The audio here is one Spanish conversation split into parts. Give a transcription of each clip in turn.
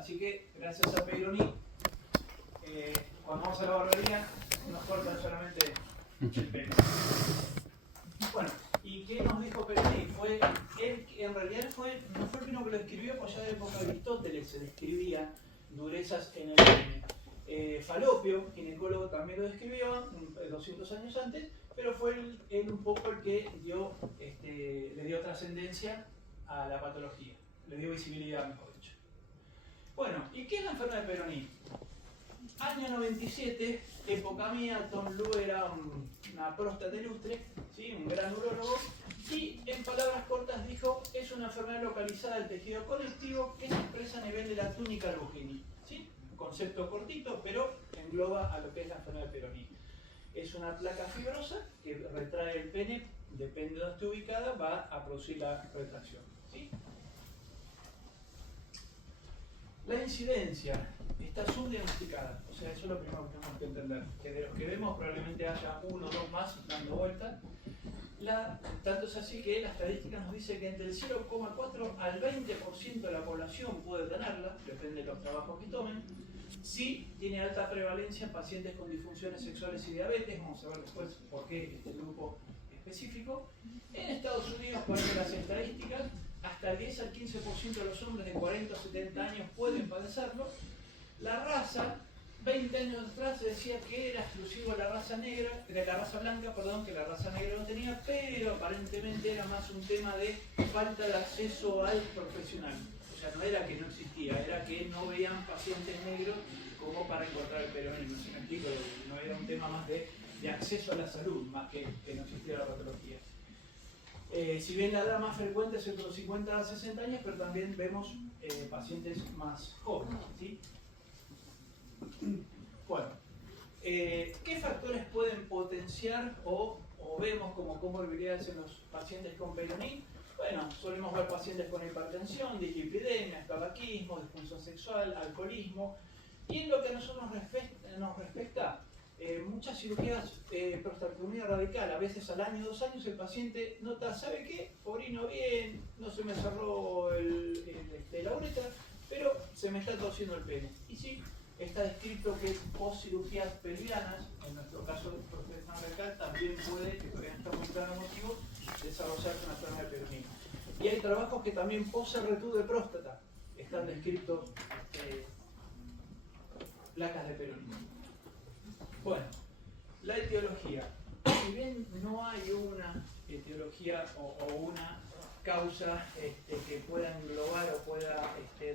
Así que, gracias a Peyronie, cuando vamos a la barbería, nos cortan solamente el pelo. Bueno, ¿y qué nos dijo Peyronie? En realidad no fue el primero que lo escribió, pues ya de época de Aristóteles se describía durezas en el pene. Falopio, ginecólogo, también lo describió 200 años antes, pero fue él un poco el que le dio trascendencia a la patología, le dio visibilidad, mejor dicho. Bueno, ¿y qué es la enfermedad de Peyronie? Año 97, época mía, Tom Lu era una próstata ilustre, ¿sí? Un gran urólogo, y en palabras cortas dijo, es una enfermedad localizada del tejido conectivo que se expresa a nivel de la túnica lugini. ¿Sí? Un concepto cortito, pero engloba a lo que es la enfermedad de Peyronie. Es una placa fibrosa que retrae el pene, depende de dónde esté ubicada, va a producir la retracción. ¿Sí? La incidencia está subdiagnosticada, o sea, eso es lo primero que tenemos que entender, que de los que vemos probablemente haya uno o dos más dando vuelta. Tanto es así que la estadística nos dice que entre el 0,4 al 20% de la población puede tenerla, depende de los trabajos que tomen. Sí tiene alta prevalencia en pacientes con disfunciones sexuales y diabetes, vamos a ver después por qué este grupo específico. En Estados Unidos, por las estadísticas, hasta el 10 al 15% de los hombres de 40 o 70 años pueden padecerlo. La raza, 20 años atrás se decía que era exclusivo de la raza negra, de la raza blanca, perdón, que la raza negra no tenía, pero aparentemente era más un tema de falta de acceso al profesional. O sea, no era que no existía, era que no veían pacientes negros como para encontrar el Peyronie. No sé si me explico, no era un tema más de acceso a la salud, más que no existiera la patología. Si bien la edad más frecuente es entre los 50 a 60 años, pero también vemos pacientes más jóvenes. ¿Sí? Bueno, ¿qué factores pueden potenciar o vemos como comorbilidades en los pacientes con Peyronie? Bueno, solemos ver pacientes con hipertensión, dislipidemia, tabaquismo, disfunción sexual, alcoholismo. Y en lo que a nosotros nos respecta, muchas cirugías prostatectomía radical, a veces al año, 2 años, el paciente nota, ¿sabe qué? Orino bien, no se me cerró la uretra, pero se me está torciendo el pene. Y sí, está descrito que post cirugías pelvianas, en nuestro caso de prostatectomía radical, también puede, que todavía no está muy claro el motivo, desarrollarse una enfermedad de Peyronie. Y hay trabajos que también post RTU de próstata están descritos placas de Peyronie. Bueno, la etiología. Si bien no hay una etiología o una causa que pueda englobar o pueda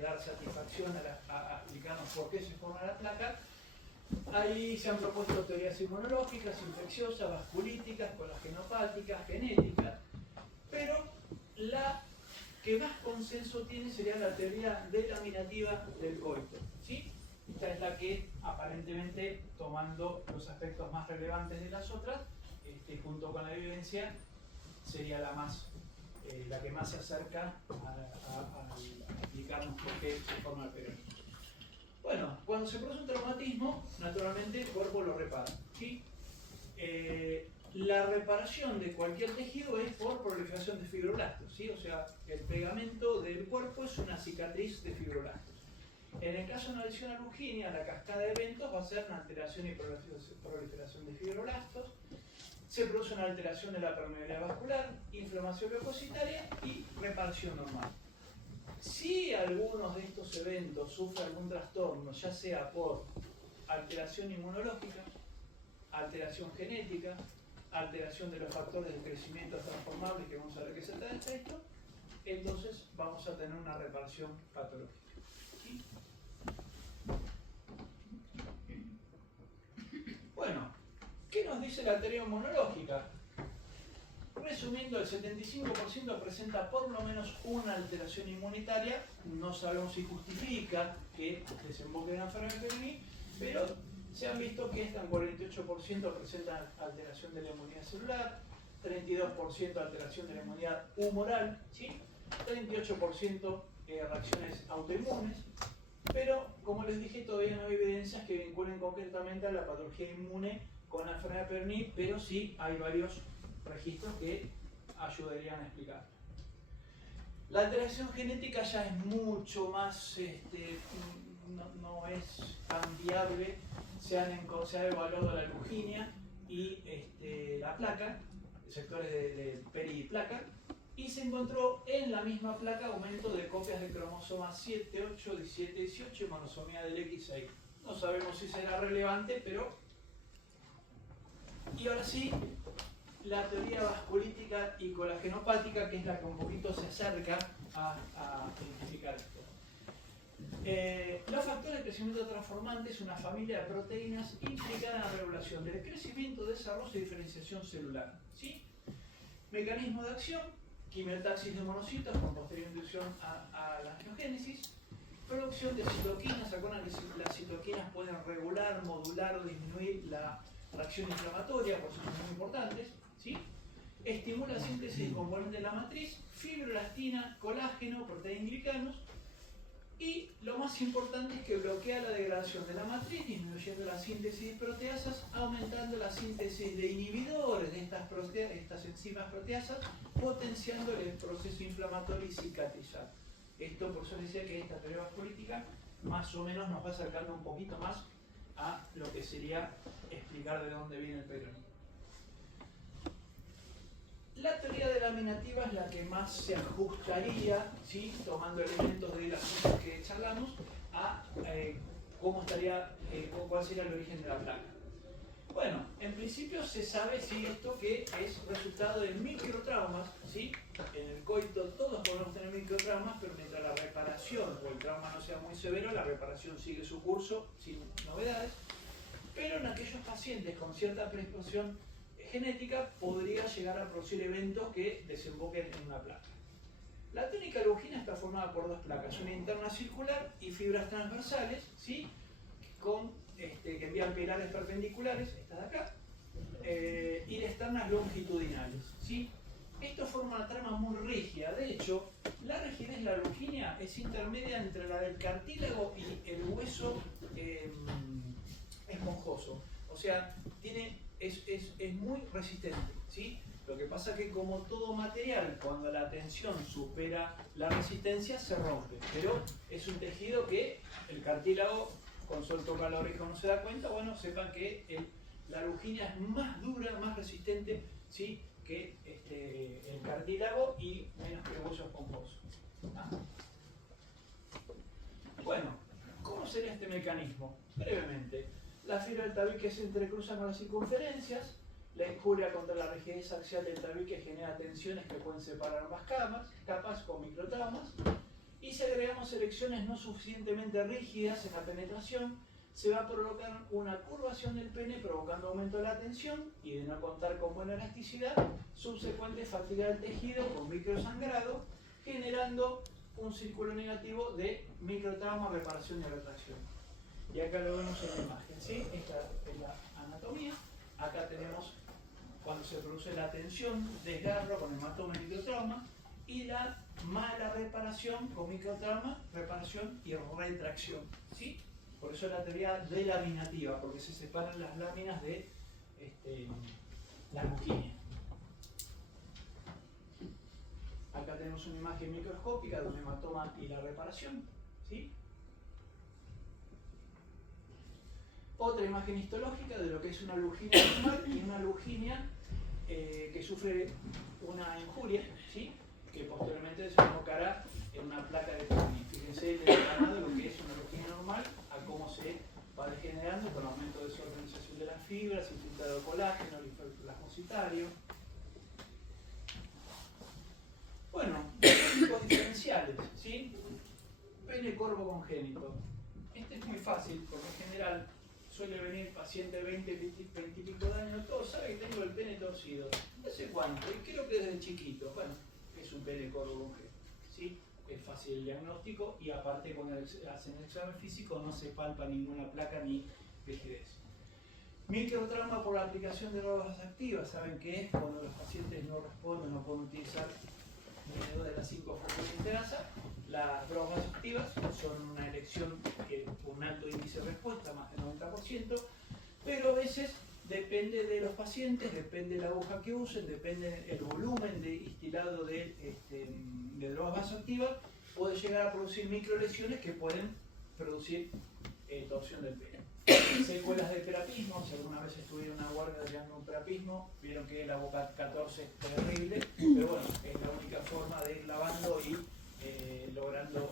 dar satisfacción a explicarnos por qué se forma la placa, ahí se han propuesto teorías inmunológicas, infecciosas, vasculíticas, colagenopáticas, genéticas, pero la que más consenso tiene sería la teoría delaminativa del coito. ¿Sí? Esta es la que aparentemente, tomando los aspectos más relevantes de las otras, junto con la evidencia, sería la que más se acerca a explicarnos por qué se forma el Peyronie. Bueno, cuando se produce un traumatismo, naturalmente el cuerpo lo repara. ¿Sí? La reparación de cualquier tejido es por proliferación de fibroblastos. ¿Sí? O sea, el pegamento del cuerpo es una cicatriz de fibroblastos. En el caso de una lesión a Lugini, la cascada de eventos va a ser una alteración y proliferación de fibroblastos. Se produce una alteración de la permeabilidad vascular, inflamación leucocitaria y reparación normal. Si algunos de estos eventos sufre algún trastorno, ya sea por alteración inmunológica, alteración genética, alteración de los factores de crecimiento transformables, que vamos a ver qué se trata de esto, entonces vamos a tener una reparación patológica. ¿Sí? Bueno, ¿qué nos dice la teoría inmunológica? Resumiendo, el 75% presenta por lo menos una alteración inmunitaria. No sabemos si justifica que desemboque en una enfermedad de Peyronie, pero se han visto que hasta un 48% presentan alteración de la inmunidad celular, 32% alteración de la inmunidad humoral, ¿sí? 38% reacciones autoinmunes, pero como les dije, todavía no hay evidencias que vinculen concretamente a la patología inmune con la enfermedad de Peyronie, pero sí hay varios registros que ayudarían a explicar. La alteración genética ya es mucho más, no es tan viable. Se ha evaluado la luginia y la placa, sectores de periplaca, y se encontró en la misma placa aumento de copias de cromosomas 7, 8, 17, 18 y monosomía del X6. No sabemos si será relevante, pero... Y ahora sí, la teoría vasculítica y colagenopática, que es la que un poquito se acerca a identificar esto. Los factores de crecimiento transformante es una familia de proteínas implicada en la regulación del crecimiento, desarrollo y diferenciación celular. ¿Sí? Mecanismo de acción: quimiotaxis de monocitos con posterior inducción a la angiogénesis. Producción de citoquinas. ¿Se acuerdan que las citoquinas pueden regular, modular o disminuir la reacción inflamatoria? Por eso son muy importantes. ¿Sí? Estimula síntesis de componentes de la matriz, fibroelastina, colágeno, proteínglicanos. Y lo más importante es que bloquea la degradación de la matriz, disminuyendo la síntesis de proteasas, aumentando la síntesis de inhibidores de estas enzimas proteasas, potenciando el proceso inflamatorio y cicatrizar. Esto, por eso decía que esta teoría vasculítica más o menos nos va acercando un poquito más a lo que sería explicar de dónde viene el peronismo. La teoría de la laminativa es la que más se ajustaría, ¿sí?, tomando elementos de las cosas que charlamos, a cómo estaría, cuál sería el origen de la placa. Bueno, en principio se sabe, ¿sí?, esto que es resultado de microtraumas, ¿sí? En el coito todos podemos tener microtraumas, pero mientras la reparación o el trauma no sea muy severo, la reparación sigue su curso sin novedades. Pero en aquellos pacientes con cierta predisposición genética podría llegar a producir eventos que desemboquen en una placa. La túnica lugina está formada por dos placas, una interna circular y fibras transversales, ¿sí?, que envían pilares perpendiculares, esta de acá, y externas longitudinales, ¿sí? Esto forma una trama muy rígida. De hecho, la rigidez de la lugina es intermedia entre la del cartílago y el hueso esponjoso. O sea, es muy resistente, ¿sí? Lo que pasa es que, como todo material, cuando la tensión supera la resistencia, se rompe. Pero es un tejido que el cartílago, con solo tocar la oreja, no se da cuenta. Bueno, sepan que la lugina es más dura, más resistente, ¿sí?, que el cartílago y menos que el hueso esponjoso. Bueno, ¿cómo sería este mecanismo? Brevemente, la fibra del tabique se entrecruza con las circunferencias, la injuria contra la rigidez axial del tabique genera tensiones que pueden separar ambas capas con microtraumas, y si agregamos selecciones no suficientemente rígidas en la penetración, se va a provocar una curvación del pene provocando aumento de la tensión y, de no contar con buena elasticidad, subsecuente fatiga del tejido con microsangrado, generando un círculo negativo de microtrauma, reparación y retracción. Y acá lo vemos en la imagen, ¿sí? Esta es la anatomía. Acá tenemos cuando se produce la tensión, desgarro con hematoma y microtrauma, y la mala reparación con microtrauma, reparación y retracción, ¿sí? Por eso la teoría delaminativa, porque se separan las láminas de la lugina. Acá tenemos una imagen microscópica de un hematoma y la reparación, ¿sí? Otra imagen histológica de lo que es una luginia normal y una luginia que sufre una injuria, ¿sí?, que posteriormente desembocará en una placa de Peyronie. Fíjense el diagrama de lo que es una luginia normal a cómo se va degenerando con aumento de desorganización de las fibras, infiltrado de colágeno, linfoplasmocitario. Bueno, tipos diferenciales, ¿sí? Pene corvo congénito. Este es muy fácil porque en general suele venir paciente de 20 y pico de años, todos saben que tengo el pene torcido. No sé cuánto, y creo que desde chiquito. Bueno, es un pene corvo congénito, ¿sí? Es fácil el diagnóstico y aparte cuando hacen el examen físico no se palpa ninguna placa ni rigidez. Microtrauma por la aplicación de drogas activas. ¿Saben qué es? Cuando los pacientes no responden, no pueden utilizar ninguna de las 5 fosfoliesterasa. Las drogas activas son una elección con un alto índice de respuesta, más del 90%, pero a veces depende de los pacientes, depende de la aguja que usen, depende del volumen de instilado de de drogas vasoactivas puede llegar a producir microlesiones que pueden producir torsión del pene. Secuelas de perapismo, si alguna vez estuvieron una guardia de un perapismo, vieron que la boca 14 es terrible, pero bueno, es la única forma de ir lavando y logrando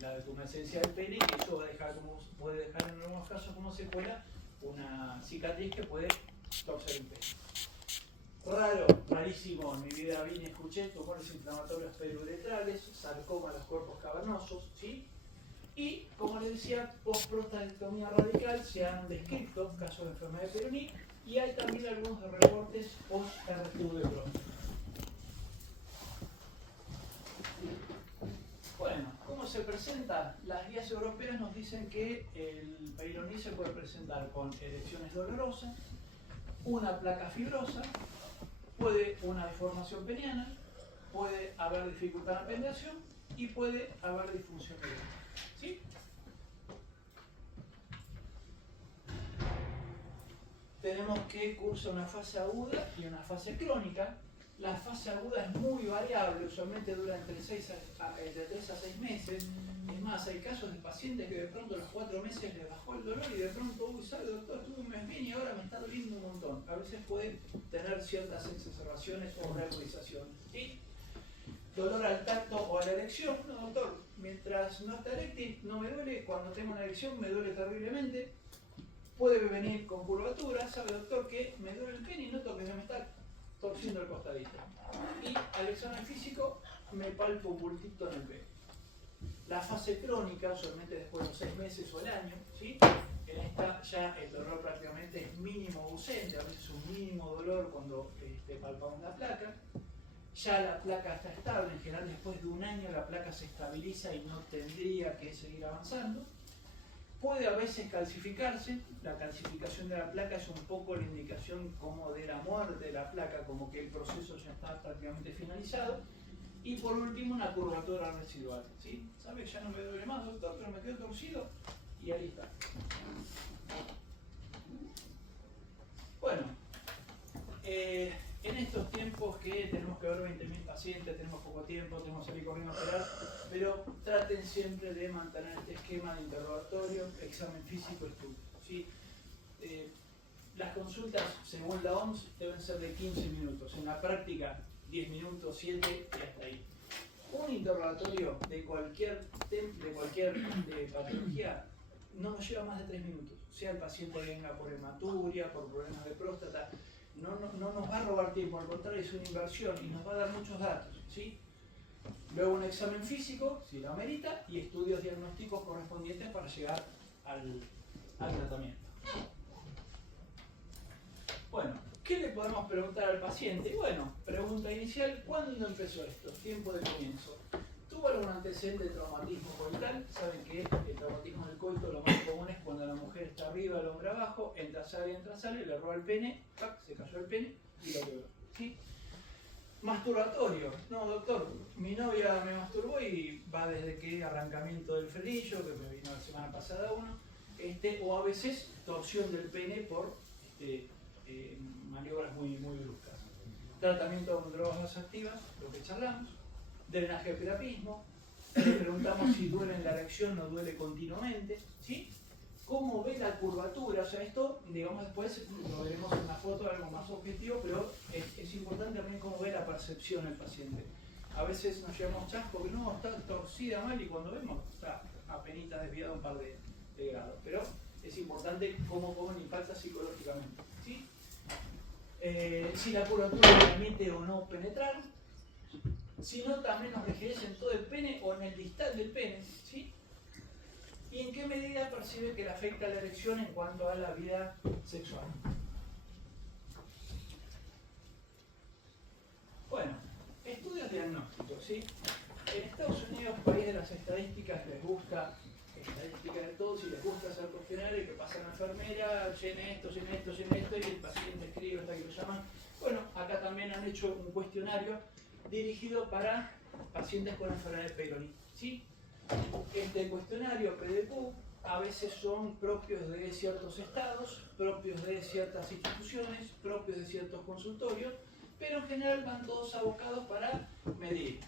la detumescencia del pene, y eso va a dejar puede dejar en algunos casos como secuela una cicatriz que puede torcer el pene. Raro, rarísimo, en mi vida vi y escuché tumores inflamatorios periuretrales, sarcoma de los cuerpos cavernosos, ¿sí? Y, como les decía, post-prostatectomía radical se han descrito casos de enfermedad de Peyronie, y hay también algunos reportes post-RTU de próstata. Bueno, ¿cómo se presenta? Las guías europeas nos dicen que el Peyronie se puede presentar con erecciones dolorosas, una placa fibrosa, puede una deformación peniana, puede haber dificultad en la penetración y puede haber disfunción eréctil. ¿Sí? Tenemos que cursa una fase aguda y una fase crónica. La fase aguda es muy variable, usualmente dura entre 3 a 6 meses. Es más, hay casos de pacientes que de pronto a los 4 meses les bajó el dolor y de pronto, uy, ¿sabe, doctor? Estuve un mes bien y ahora me está doliendo un montón. A veces puede tener ciertas exacerbaciones o reagudizaciones. ¿Sí? Dolor al tacto o a la erección. No, doctor, mientras no está eréctil no me duele, cuando tengo una erección me duele terriblemente. Puede venir con curvatura, sabe, doctor, que me duele el pene y noto que se me está torciendo el costadito. Y al examen físico me palpo un bultito en el pene. La fase crónica, solamente después de los 6 meses o el año, ¿sí? En esta ya el dolor prácticamente es mínimo o ausente, a veces un mínimo dolor cuando palpamos la placa. Ya la placa está estable, en general después de un año la placa se estabiliza y no tendría que seguir avanzando. Puede a veces calcificarse, la calcificación de la placa es un poco la indicación como de la muerte de la placa, como que el proceso ya está prácticamente finalizado. Y por último una curvatura residual, ¿sí? ¿Sabe? Ya no me duele más, doctor, pero me quedo torcido y ahí está. Bueno, en estos tiempos que tenemos que ver 20.000 pacientes, tenemos poco tiempo, tenemos que salir corriendo a operar, pero traten siempre de mantener este esquema de interrogatorio, examen físico, estudio, ¿sí? Las consultas, según la OMS, deben ser de 15 minutos. En la práctica, 10 minutos, 7 y hasta ahí. Un interrogatorio de cualquier patología no nos lleva más de 3 minutos. Sea el paciente venga por hematuria, por problemas de próstata, no nos va a robar tiempo, al contrario, es una inversión y nos va a dar muchos datos, ¿sí? Luego un examen físico, si lo amerita, y estudios diagnósticos correspondientes para llegar al tratamiento. Bueno, ¿qué le podemos preguntar al paciente? Bueno, pregunta inicial, ¿cuándo empezó esto? Tiempo de comienzo. ¿Tuvo algún antecedente de traumatismo coital? Saben que el traumatismo del coito lo más común es cuando la mujer está arriba, el hombre abajo, entra, sale, le roba el pene, ¡pac!, se cayó el pene y lo quebró. ¿Sí? Masturbatorio. No, doctor, mi novia me masturbó y va desde que arrancamiento del frenillo, que me vino la semana pasada uno, o a veces torsión del pene por maniobras muy bruscas. Tratamiento con drogas vasoactivas, lo que charlamos. Drenaje de perapismo. Le preguntamos si duele en la erección o duele continuamente, ¿sí? ¿Cómo ve la curvatura? O sea, esto, digamos, después lo veremos en una foto, algo más objetivo, pero es importante también cómo ve la percepción el paciente. A veces nos llevamos chasco que no, está torcida mal, y cuando vemos está apenita desviado un par de grados. Pero es importante cómo le impacta psicológicamente, ¿sí? Si la curvatura permite o no penetrar, si no también nos regresa en todo el pene o en el distal del pene, ¿sí? ¿Y en qué medida percibe que le afecta la erección en cuanto a la vida sexual? Bueno, estudios diagnósticos, ¿sí? En Estados Unidos, país de las estadísticas, les gusta, estadísticas de todos, y les gusta hacer cuestionarios, que pasa a la enfermera, llene esto, y el paciente escribe hasta que lo llaman. Bueno, acá también han hecho un cuestionario dirigido para pacientes con enfermedad de Peyronie, ¿sí? Este cuestionario PDQ a veces son propios de ciertos estados, propios de ciertas instituciones, propios de ciertos consultorios, pero en general van todos abocados para medir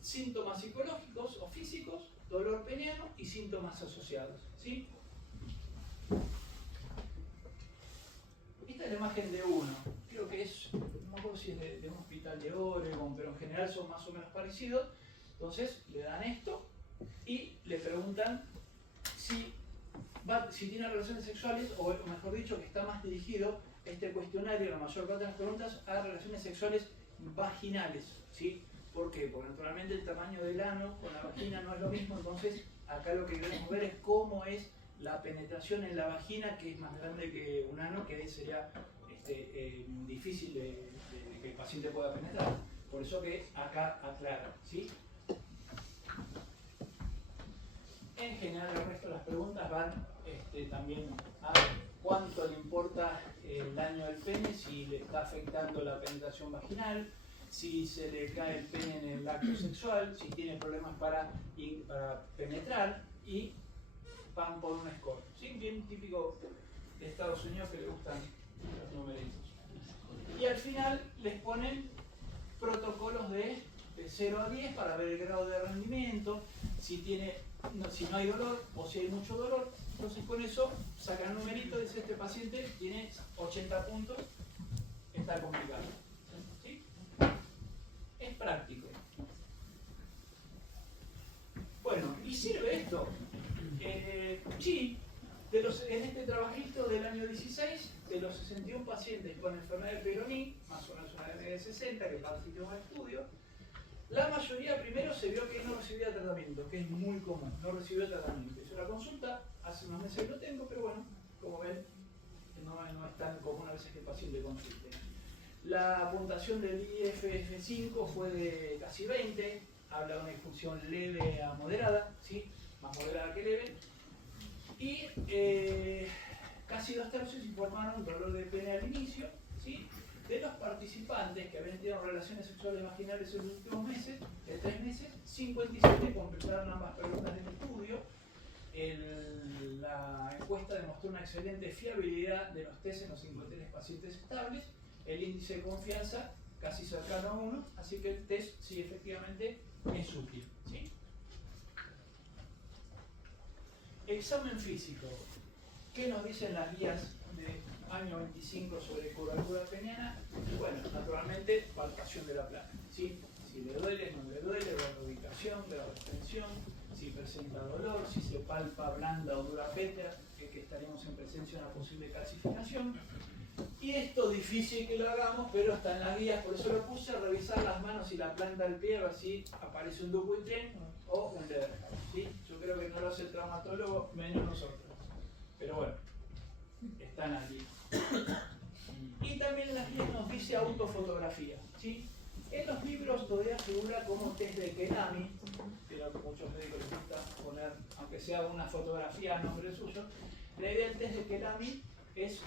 síntomas psicológicos o físicos, dolor peniano y síntomas asociados, ¿sí? Esta es la imagen de uno, creo que es, no me acuerdo si es de un hospital de Oregon, pero en general son más o menos parecidos. Entonces le dan esto y le preguntan si tiene relaciones sexuales, o mejor dicho, que está más dirigido este cuestionario, la mayor parte de las preguntas, a relaciones sexuales vaginales, ¿sí? ¿Por qué? Porque naturalmente el tamaño del ano con la vagina no es lo mismo, entonces acá lo que queremos ver es cómo es la penetración en la vagina, que es más grande que un ano, que sería difícil de que el paciente pueda penetrar. Por eso que acá aclara, ¿sí? En general el resto de las preguntas van también a cuánto le importa el daño del pene, si le está afectando la penetración vaginal, si se le cae el pene en el acto sexual, si tiene problemas para penetrar, y van por un score. ¿Sí? Bien típico de Estados Unidos, que le gustan los numeritos. Y al final les ponen protocolos de 0 a 10 para ver el grado de rendimiento, si no hay dolor o si hay mucho dolor. Entonces con eso sacan un numerito, dice este paciente tiene 80 puntos, está complicado. ¿Sí? Es práctico. Bueno, ¿y sirve esto? Sí, en este trabajito del año 16, de los 61 pacientes con enfermedad de Peyronie, más o menos una de 60 que participó en el estudio, la mayoría primero se vio que no recibía tratamiento, que es muy común, no recibió tratamiento. Hizo la consulta, hace unos meses que lo tengo, pero bueno, como ven, no es tan común a veces que el paciente consulte. La puntuación del IFF5 fue de casi 20, habla de una disfunción leve a moderada, ¿sí? Más moderada que leve, y casi 2/3 informaron dolor de pene al inicio, ¿sí? De los participantes que habían tenido relaciones sexuales vaginales en los últimos meses, de 3 meses, 57 completaron ambas preguntas del estudio. La encuesta demostró una excelente fiabilidad de los test en los 53 pacientes estables, el índice de confianza casi cercano a 1, así que el test sí efectivamente es útil, ¿sí? Examen físico. ¿Qué nos dicen las guías de año 25 sobre curvatura peniana? Bueno, naturalmente, palpación de la plana, ¿sí? Si le duele, no le duele, grado de ubicación, grado de extensión, si presenta dolor, si se palpa blanda o dura pétrea, que estaremos en presencia de una posible calcificación. Y esto difícil que lo hagamos, pero está en las guías, por eso lo puse, a revisar las manos y la planta del pie, a ver si aparece un Dupuytren o un Lederer, ¿sí? Yo creo que no lo hace el traumatólogo, menos nosotros. Pero bueno, están allí. Y también en las guías nos dice autofotografía, ¿sí? En los libros todavía figura como test de Kelami, pero a muchos médicos les gusta poner, aunque sea una fotografía a nombre suyo. La idea del test de Kelami es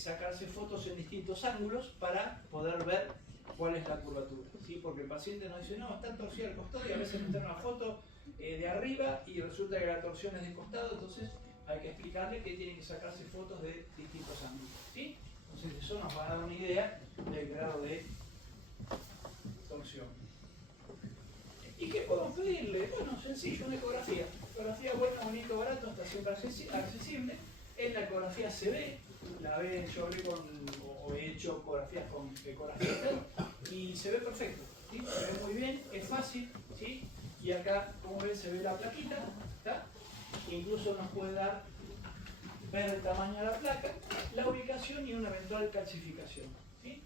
sacarse fotos en distintos ángulos para poder ver cuál es la curvatura, ¿sí? Porque el paciente nos dice, no, está torcida al costado, y a veces nos trae una foto de arriba y resulta que la torsión es de costado, entonces hay que explicarle que tiene que sacarse fotos de distintos ángulos, ¿sí? Entonces eso nos va a dar una idea del grado de torsión. ¿Y qué podemos pedirle? Bueno, sencillo, una ecografía. Ecografía buena, bonito, barato, está siempre accesible. En la ecografía se ve, yo he hecho ecografías con ecografía y se ve perfecto, ¿sí? Se ve muy bien, es fácil, ¿sí? Y acá, como ven, se ve la plaquita, ¿está? Incluso nos puede ver el tamaño de la placa, la ubicación y una eventual calcificación, ¿sí?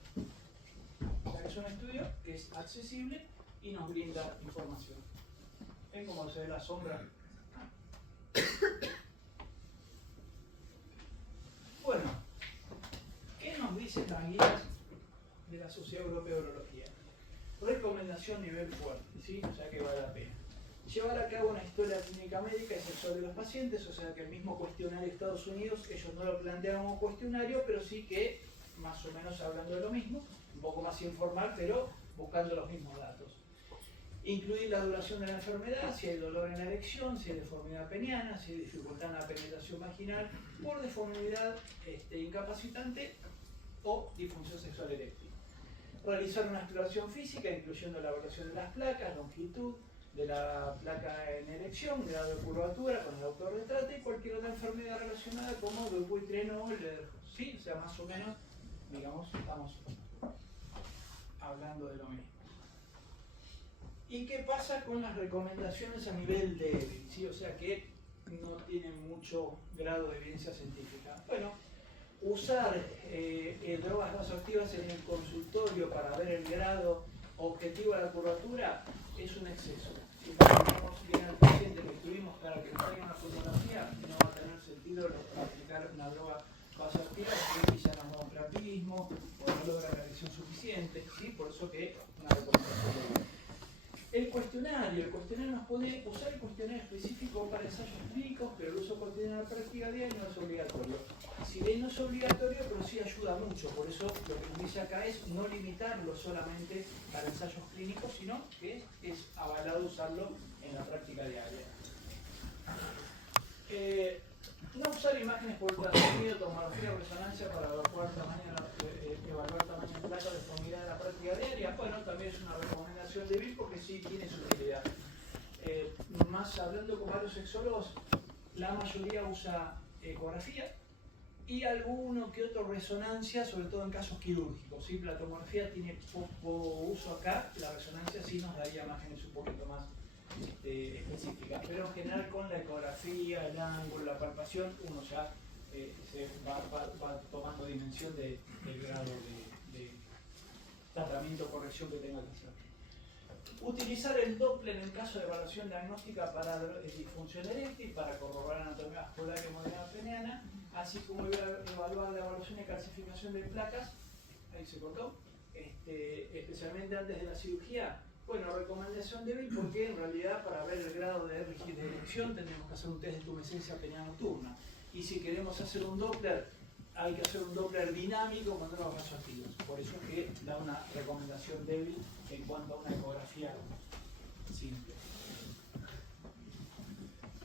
O sea que es un estudio que es accesible y nos brinda información. ¿Ven cómo se ve la sombra? Bueno, ¿qué nos dicen las guías de la Sociedad Europea de Urología? Recomendación nivel fuerte, ¿sí? O sea que vale la pena. Llevar a cabo una historia clínica médica y sexual de los pacientes, o sea que el mismo cuestionario de Estados Unidos, ellos no lo plantean como cuestionario, pero sí que más o menos hablando de lo mismo, un poco más informal, pero buscando los mismos datos. Incluir la duración de la enfermedad, si hay dolor en la erección, si hay deformidad peniana, si hay dificultad en la penetración vaginal por deformidad incapacitante o disfunción sexual eréctil. Realizar una exploración física, incluyendo la evaluación de las placas, longitud de la placa en erección, grado de curvatura con el autorretrato y cualquier otra enfermedad relacionada como Dupuytren, sí, o sea, más o menos, digamos, estamos hablando de lo mismo. ¿Y qué pasa con las recomendaciones a nivel débil? ¿Sí? O sea, que no tienen mucho grado de evidencia científica. Bueno, usar drogas vasoactivas en el consultorio para ver el grado objetivo de la curvatura es un exceso. Si no bien al paciente que estuvimos para que nos traiga una fotografía, no va a tener sentido aplicar una droga vasoactiva porque quizá no da un trapismo o no logra la erección suficiente. ¿Sí? Por eso que una recomendación. El cuestionario nos puede usar el cuestionario específico para ensayos clínicos, pero el uso cotidiano de la práctica diaria no es obligatorio. Si bien no es obligatorio, pero sí ayuda mucho. Por eso lo que nos dice acá es no limitarlo solamente para ensayos clínicos, sino que es avalado usarlo en la práctica diaria. No usar imágenes por ultrasonido, tomografía o resonancia para evaluar tamaño de placa de deformidad en la práctica diaria. Bueno, también es una recomendación débil porque sí tiene su utilidad. Más hablando con varios sexólogos, la mayoría usa ecografía y alguno que otro resonancia, sobre todo en casos quirúrgicos. ¿Sí? La tomografía tiene poco uso acá, la resonancia sí nos daría imágenes un poquito más específicas, pero en general con la ecografía, el ángulo, la palpación, uno ya se va tomando dimensión del grado de tratamiento o corrección que tenga que hacer. Utilizar el Doppler en caso de evaluación diagnóstica para disfunción eréctil, para corroborar anatomía vascular y hemodinamia peniana, así como evaluar la evaluación y calcificación de placas, ahí se cortó, especialmente antes de la cirugía. Bueno, recomendación débil porque en realidad para ver el grado de erección tendremos que hacer un test de tumescencia peniana nocturna. Y si queremos hacer un Doppler, hay que hacer un Doppler dinámico con drogas vasoactivas. Por eso es que da una recomendación débil en cuanto a una ecografía simple.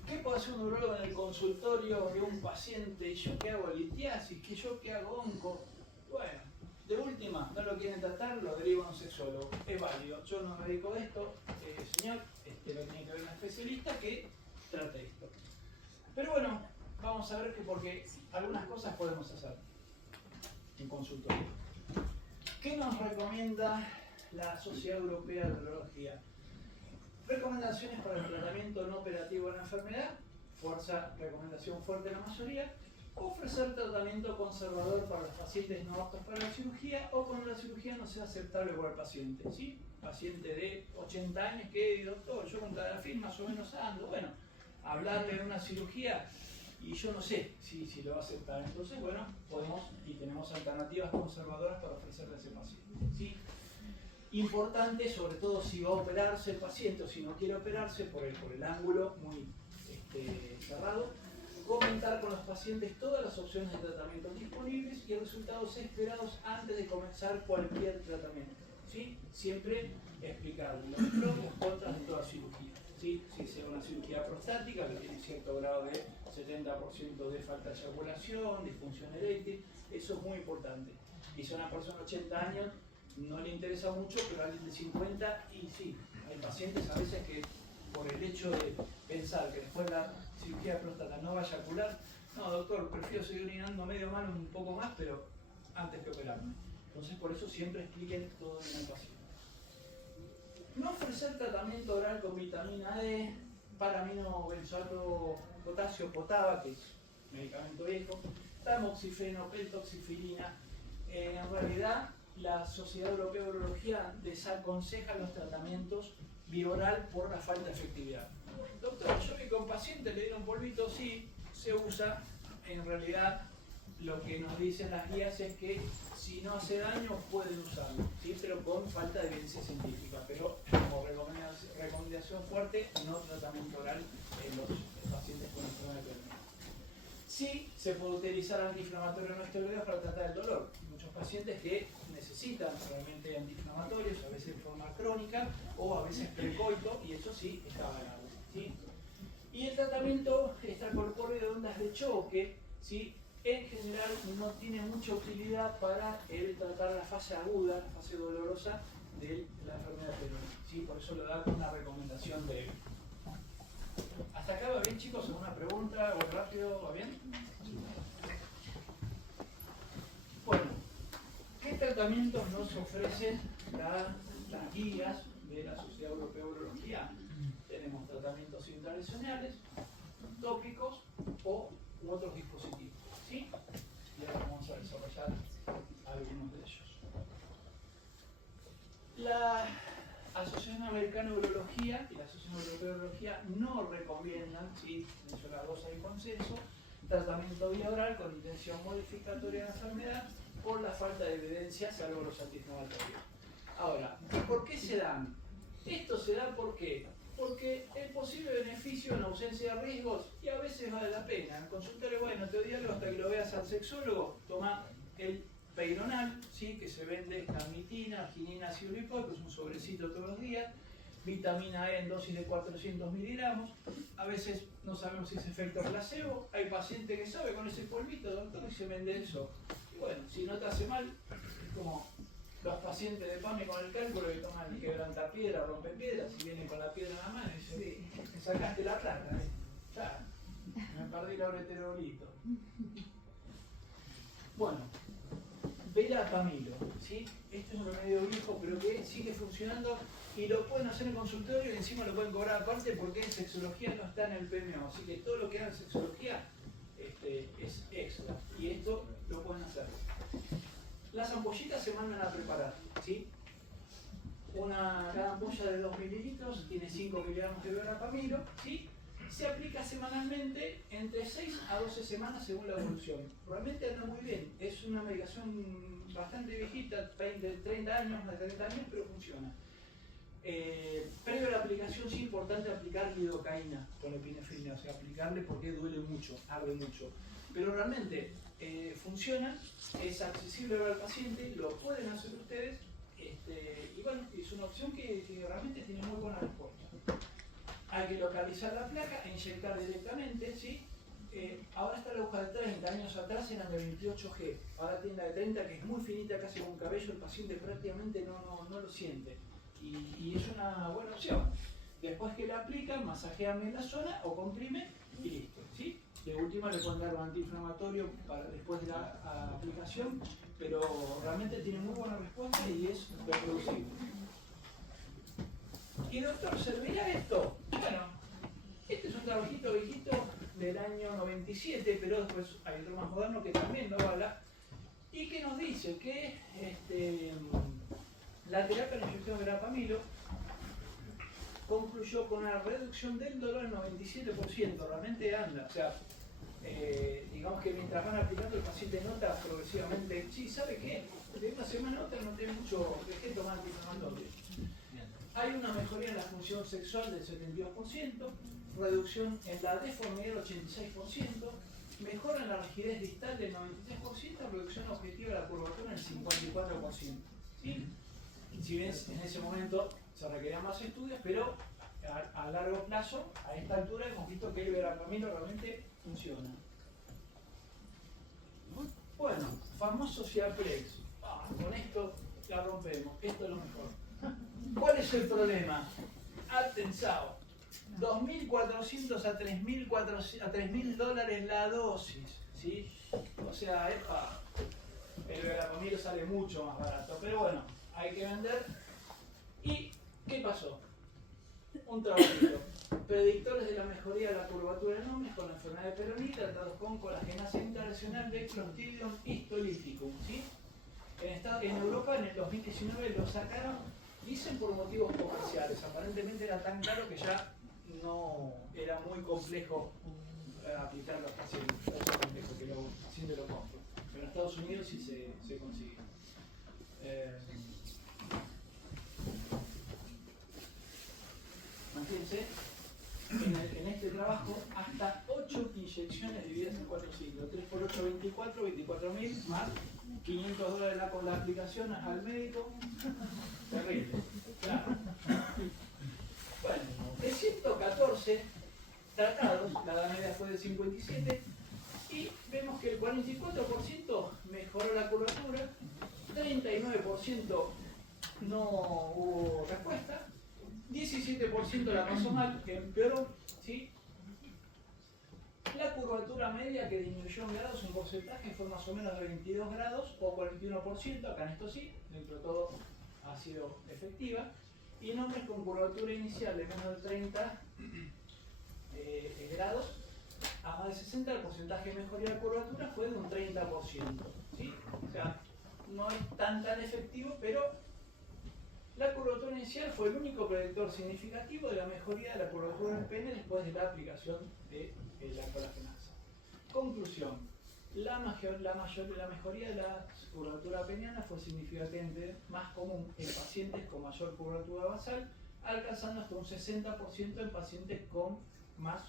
¿Qué puede hacer un neurólogo en el consultorio de un paciente? ¿Yo qué hago litiasis? ¿Yo qué hago onco? Bueno, de última, no lo quieren tratar, lo deriva a un sexólogo. Es válido. Yo no me dedico a esto, señor, lo tiene que ver un especialista que trate esto. Pero bueno, vamos a ver que porque algunas cosas podemos hacer en consultorio. ¿Qué nos recomienda la Sociedad Europea de Urología? Recomendaciones para el tratamiento no operativo de la enfermedad, recomendación fuerte de la mayoría. Ofrecer tratamiento conservador para los pacientes no aptos para la cirugía o cuando la cirugía no sea aceptable para el paciente. ¿Sí? Paciente de 80 años que, doctor, yo con cada fin más o menos ando. Bueno, hablarle de una cirugía y yo no sé si lo va a aceptar. Entonces, bueno, podemos y tenemos alternativas conservadoras para ofrecerle a ese paciente. ¿Sí? Importante, sobre todo si va a operarse el paciente o si no quiere operarse por el ángulo muy cerrado, comentar con los pacientes todas las opciones de tratamiento disponibles y resultados esperados antes de comenzar cualquier tratamiento. ¿Sí? Siempre explicar los pros y los contras de toda cirugía. ¿Sí? Si sea una cirugía prostática que tiene cierto grado de 70% de falta de eyaculación, disfunción eréctil, eso es muy importante. Y si a una persona de 80 años no le interesa mucho, pero a alguien de 50, y sí, hay pacientes a veces que por el hecho de pensar que después la cirugía de próstata no va a eyacular, no doctor, prefiero seguir orinando medio mal un poco más, pero antes que operarme. Entonces por eso siempre expliquen todo en el paciente. No ofrecer tratamiento oral con vitamina E, paraminobenzoato potasio potaba, que es medicamento viejo, tamoxifeno, pentoxifilina. En realidad la Sociedad Europea de Urología desaconseja los tratamientos vía oral por la falta de efectividad. Doctor, yo vi con pacientes le dieron polvito, sí, se usa. En realidad lo que nos dicen las guías es que si no hace daño pueden usarlo, ¿sí? Pero con falta de evidencia científica. Pero como recomendación fuerte, no tratamiento oral en los pacientes con enfermedad de Crohn. Sí se puede utilizar antiinflamatorios no esteroideos para tratar el dolor. Muchos pacientes que necesitan realmente antiinflamatorios, a veces de forma crónica o a veces precoito, y eso sí está avalado. ¿Sí? Y el tratamiento extracorpóreo de ondas de choque, ¿sí? en general no tiene mucha utilidad para tratar la fase aguda, la fase dolorosa de la enfermedad de Peyronie, ¿sí? Por eso le da una recomendación breve. ¿Hasta acá va bien, chicos? ¿Alguna pregunta? ¿O rápido? ¿Va bien? Bueno, ¿qué tratamientos nos ofrecen las guías de la Sociedad Europea de Urología? Tenemos tratamientos intralesionales, tópicos u otros dispositivos, ¿sí? Y ahora vamos a desarrollar algunos de ellos. La Asociación Americana de Urología y la Asociación Europea de Urología no recomiendan, ¿sí? En eso las dos hay consenso, tratamiento vía oral con intención modificatoria de la enfermedad por la falta de evidencia, salvo los antiinflamatorios. Ahora, ¿por qué se dan? Esto se da ¿por qué? Porque el posible beneficio en ausencia de riesgos, y a veces vale la pena. En el consultorio, bueno, te doy algo hasta que lo veas al sexólogo, toma el Peyronal, ¿sí? Que se vende escamitina, arginina, ácido lipoico, es un sobrecito todos los días, vitamina E en dosis de 400 miligramos, a veces no sabemos si es efecto placebo, hay paciente que sabe con ese polvito, doctor, y se vende eso. Y bueno, si no te hace mal, es como los pacientes de PAMI con el cálculo que toman el quebrantapiedra, rompepiedras, y vienen con la piedra en la mano y dicen, sí, me sacaste la plata, claro, me perdí la ureterolito. Bueno, Verapamilo, ¿sí? Este es un remedio viejo, pero que sigue funcionando y lo pueden hacer en consultorio y encima lo pueden cobrar aparte porque en sexología no está en el PMO, así que todo lo que hagan en sexología es extra y esto lo pueden hacer. Las ampollitas se mandan a preparar, ¿sí? Cada ampolla de 2 mililitros tiene 5 miligramos de verapamilo, ¿sí? Se aplica semanalmente entre 6 a 12 semanas según la evolución. Realmente anda muy bien, es una medicación bastante viejita, 30 años, más de 30 años, pero funciona. Previo a la aplicación sí es importante aplicar lidocaína con epinefrina, o sea, aplicarle porque duele mucho, arde mucho. Pero realmente funciona, es accesible al paciente, lo pueden hacer ustedes, y bueno, es una opción que realmente tiene muy buena respuesta. Hay que localizar la placa e inyectar directamente, ¿sí? Ahora está la aguja de 30, años atrás eran de 28G, ahora tiene la de 30 que es muy finita, casi con cabello, el paciente prácticamente no lo siente. Y es una buena opción. Después que la aplican, masajean en la zona o comprime y listo, ¿sí? De última le pueden dar un antiinflamatorio para después de la aplicación, pero realmente tiene muy buena respuesta y es reproducible. Y doctor, ¿servirá esto? Bueno, este es un trabajito viejito del año 97, pero después hay otro más moderno que también lo habla, y que nos dice que la terapia de inyección de verapamilo concluyó con una reducción del dolor del 97%, realmente anda, o sea, digamos que mientras van aplicando el paciente nota progresivamente, sí, ¿sabe qué? De una semana a otra no tiene mucho, dejé de tomar antiinflamatorio. Hay una mejoría en la función sexual del 72%, reducción en la deformidad del 86%, mejora en la rigidez distal del 93%, reducción objetiva de la curvatura en el 54%. ¿Sí? Si bien en ese momento se requerían más estudios, pero a largo plazo, a esta altura hemos visto que el verapamilo realmente funciona. Bueno, famoso Ciaplex. Con esto la rompemos, esto es lo mejor. ¿Cuál es el problema? Atensao, 2.400 a 3.000 dólares la dosis, ¿sí? O sea, el verapamilo sale mucho más barato, pero bueno, hay que vender. ¿Y qué pasó? Un trabajito. Predictores de la mejoría de la curvatura en hombres con la enfermedad de Peyronie tratados con colagenasa internacional de Clostridium histolyticum, ¿sí? En Europa en el 2019 lo sacaron, dicen por motivos comerciales, aparentemente era tan caro que ya no era muy complejo aplicarlo a los pacientes, es complejo que el paciente lo compre, pero en Estados Unidos sí se consigue. Fíjense, en este trabajo hasta 8 inyecciones divididas en 4 ciclos, 3 por 8, 24.000 más $500 con la aplicación al médico. Terrible, claro. Bueno, de 114 tratados, la edad media fue de 57, Y vemos que el 44% mejoró la curvatura, 39% no hubo respuesta, 17% la pasó mal, que empeoró, ¿sí? La curvatura media que disminuyó en grados, un porcentaje fue más o menos de 22 grados o 41%, acá en esto sí, dentro de todo ha sido efectiva. Y en hombres con curvatura inicial de menos de 30 grados a más de 60, el porcentaje de mejoría de curvatura fue de un 30%. ¿Sí? O sea, no es tan efectivo, pero la curvatura inicial fue el único predictor significativo de la mejoría de la curvatura del pene después de la aplicación de la colagenasa. Conclusión: la mejoría de la curvatura peniana fue significativamente más común en pacientes con mayor curvatura basal, alcanzando hasta un 60% en pacientes con más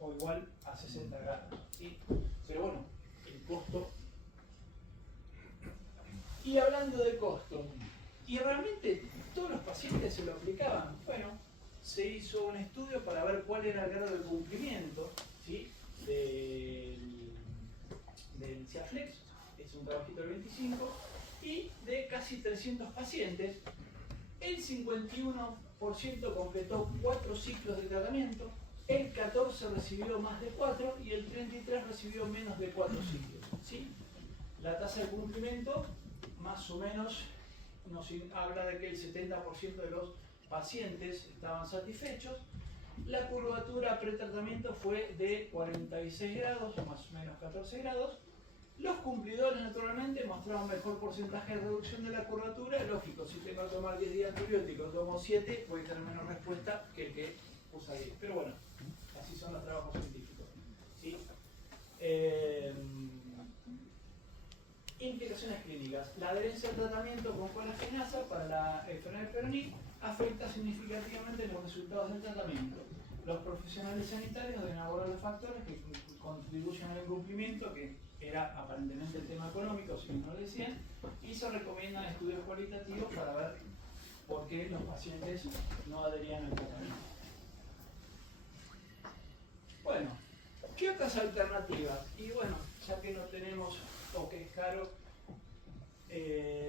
o igual a 60 grados. ¿Sí? Pero bueno, el costo. Y hablando de costo, y realmente todos los pacientes se lo aplicaban. Bueno, se hizo un estudio para ver cuál era el grado de cumplimiento, ¿sí?, del Ciaflex, es un trabajito del 25, y de casi 300 pacientes, el 51% completó 4 ciclos de tratamiento, el 14% recibió más de 4 y el 33% recibió menos de 4 ciclos. ¿Sí? La tasa de cumplimiento más o menos nos habla de que el 70% de los pacientes estaban satisfechos. La curvatura pretratamiento fue de 46 grados, o más o menos 14 grados. Los cumplidores naturalmente mostraron mejor porcentaje de reducción de la curvatura. Lógico, si tengo que tomar 10 días de antibióticos, tomo 7, voy a tener menos respuesta que el que usa 10. Pero bueno, así son los trabajos científicos. ¿Sí? Implicaciones clínicas. La adherencia al tratamiento con colagenasa para la enfermedad de Peyronie afecta significativamente los resultados del tratamiento. Los profesionales sanitarios deben abordar los factores que contribuyen al incumplimiento, que era aparentemente el tema económico, si no lo decían, y se recomiendan estudios cualitativos para ver por qué los pacientes no adherían al tratamiento. Bueno, ¿qué otras alternativas? Y bueno, ya que no tenemos, o que es caro,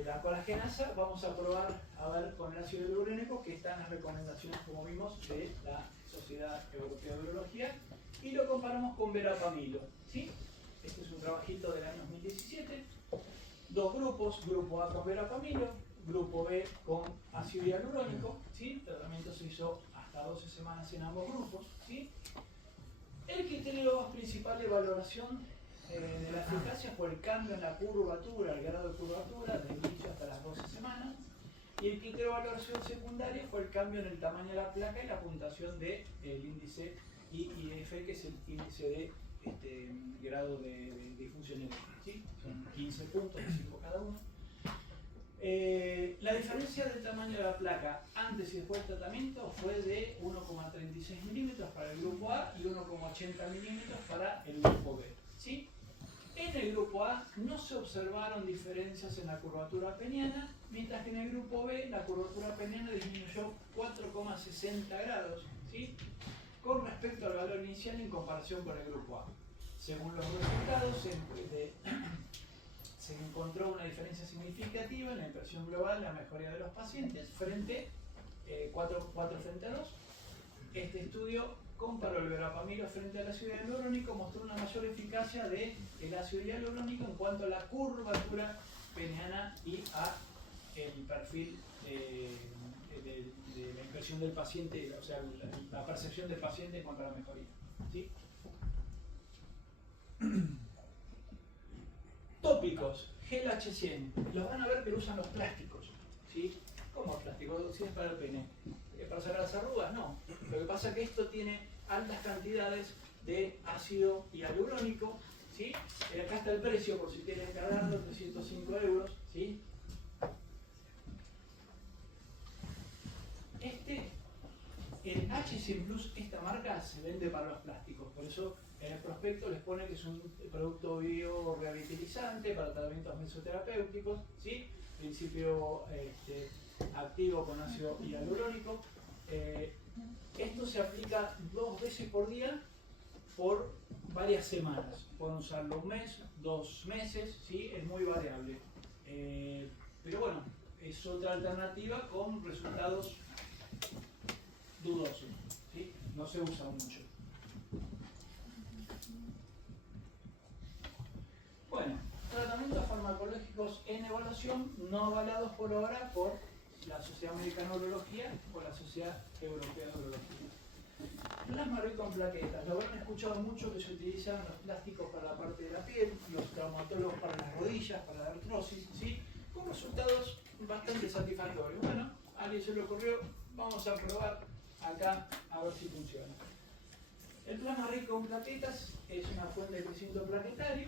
la colagenasa, vamos a probar a ver con el ácido hialurónico, que está en las recomendaciones, como vimos, de la Sociedad Europea de Urología, y lo comparamos con verapamilo. ¿Sí? Este es un trabajito del año 2017. Dos grupos, grupo A con verapamilo, grupo B con ácido hialurónico. ¿Sí? El tratamiento se hizo hasta 12 semanas en ambos grupos. ¿Sí? El criterio principal de valoración de la eficacia fue el cambio en la curvatura, el grado de curvatura, del inicio hasta las 12 semanas. Y el criterio de valoración secundaria fue el cambio en el tamaño de la placa y la puntuación del índice IIF, que es el índice de grado de difusión eléctrica. ¿Sí? Son 15 puntos, 5 cada uno. La diferencia del tamaño de la placa antes y después del tratamiento fue de 1,36 milímetros para el grupo A y 1,80 milímetros para el grupo B. ¿Sí? En el grupo A no se observaron diferencias en la curvatura peniana, mientras que en el grupo B la curvatura peniana disminuyó 4,60 grados, ¿sí?, con respecto al valor inicial en comparación con el grupo A. Según los resultados, se encontró una diferencia significativa en la impresión global, la mejoría de los pacientes, frente 4 frente a 2. Este estudio comparó el verapamilo frente al ácido hialurónico, mostró una mayor eficacia del ácido hialurónico en cuanto a la curvatura peniana y a el perfil de la impresión del paciente, o sea, la percepción del paciente en cuanto a la mejoría. ¿Sí? Tópicos, gel H100, los van a ver que usan los plásticos. ¿Sí? ¿Cómo plásticos? Si es para el pene. ¿Para sacar las arrugas? No. Lo que pasa es que esto tiene altas cantidades de ácido hialurónico. ¿Sí? Acá está el precio, por si quieren cargarlo, 305 euros. ¿Sí? El H100 Plus, esta marca, se vende para los plásticos. Por eso en el prospecto les pone que es un producto biorevitalizante para tratamientos mesoterapéuticos. ¿Sí? Principio activo con ácido hialurónico. Esto se aplica 2 veces por día por varias varias semanas. Pueden usarlo un mes, 2 meses, ¿sí? Es muy variable. Pero bueno, es otra alternativa con resultados dudosos, ¿sí? No se usa mucho. Bueno, tratamientos farmacológicos en evaluación no avalados por ahora por la Sociedad Americana de Urología o la Sociedad Europea de Urología. Plasma rico en plaquetas. Lo habrán escuchado mucho que se utilizan los plásticos para la parte de la piel, los traumatólogos para las rodillas, para la artrosis, ¿sí? Con resultados bastante satisfactorios. Bueno, a alguien se le ocurrió, vamos a probar acá a ver si funciona. El plasma rico en plaquetas es una fuente de crecimiento plaquetario.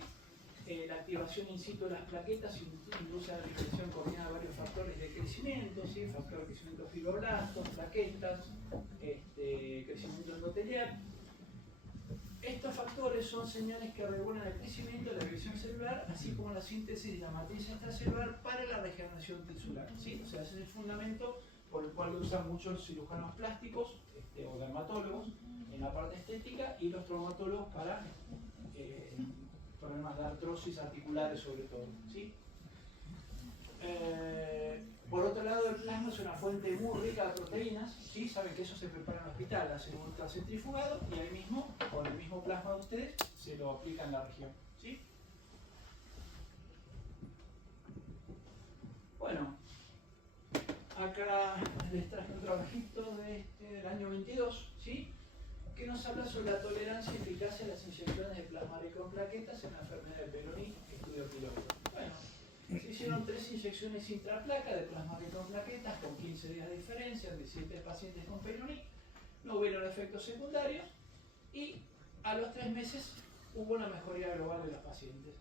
La activación in situ de las plaquetas induce a la dispersión coordinada de varios factores de crecimiento, ¿sí? Factor de crecimiento de fibroblastos, plaquetas, crecimiento endotelial. Estos factores son señales que regulan el crecimiento de la división celular, así como la síntesis de la matriz extracelular para la regeneración tisular, ¿sí? O sea, ese es el fundamento por el cual lo usan muchos cirujanos plásticos o dermatólogos en la parte estética y los traumatólogos para problemas de artrosis articulares sobre todo, ¿sí? Por otro lado, el plasma es una fuente muy rica de proteínas, ¿sí? Saben que eso se prepara en el hospital, hacen un ultracentrifugado y ahí mismo, con el mismo plasma de ustedes, se lo aplican en la región, ¿sí? Bueno, acá les traje un trabajito del año 22, ¿sí? Que nos habla sobre la tolerancia y eficacia de las inyecciones de plasma rico en plaquetas en la enfermedad de Peyronie, estudio piloto. Bueno, se hicieron 3 inyecciones intraplaca de plasma rico en plaquetas con 15 días de diferencia de 7 pacientes con Peyronie. No hubieron efectos secundarios y a los 3 meses hubo una mejoría global de los pacientes.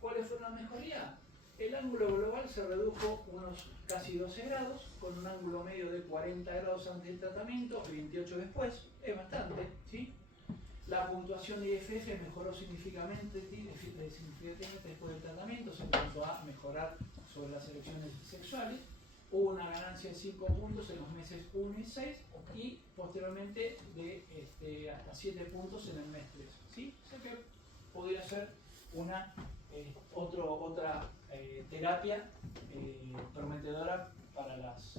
¿Cuáles fueron las mejorías? El ángulo global se redujo unos casi 12 grados, con un ángulo medio de 40 grados antes del tratamiento, 28 después, es bastante, ¿sí? La puntuación de IFF mejoró significativamente después del tratamiento, se empezó a mejorar sobre las elecciones sexuales, hubo una ganancia de 5 puntos en los meses 1 y 6 y posteriormente de hasta 7 puntos en el mes 3, ¿sí? O sea que podría ser una otra terapia prometedora para las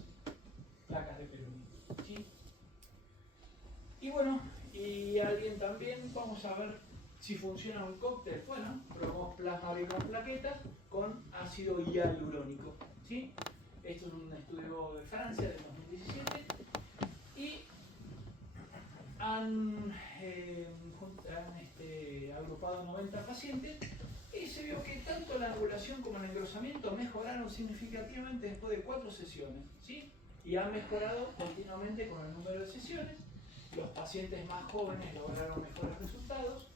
placas de Peyronie, ¿sí? Y bueno, y alguien también, vamos a ver si funciona un cóctel. Bueno, probamos plasma rico en plaquetas con ácido hialurónico, ¿sí? Esto es un estudio de Francia del 2017 y han agrupado 90 pacientes y se vio que tanto la angulación como el engrosamiento mejoraron significativamente después de 4 sesiones, ¿sí? Y han mejorado continuamente con el número de sesiones. Los pacientes más jóvenes lograron mejores resultados.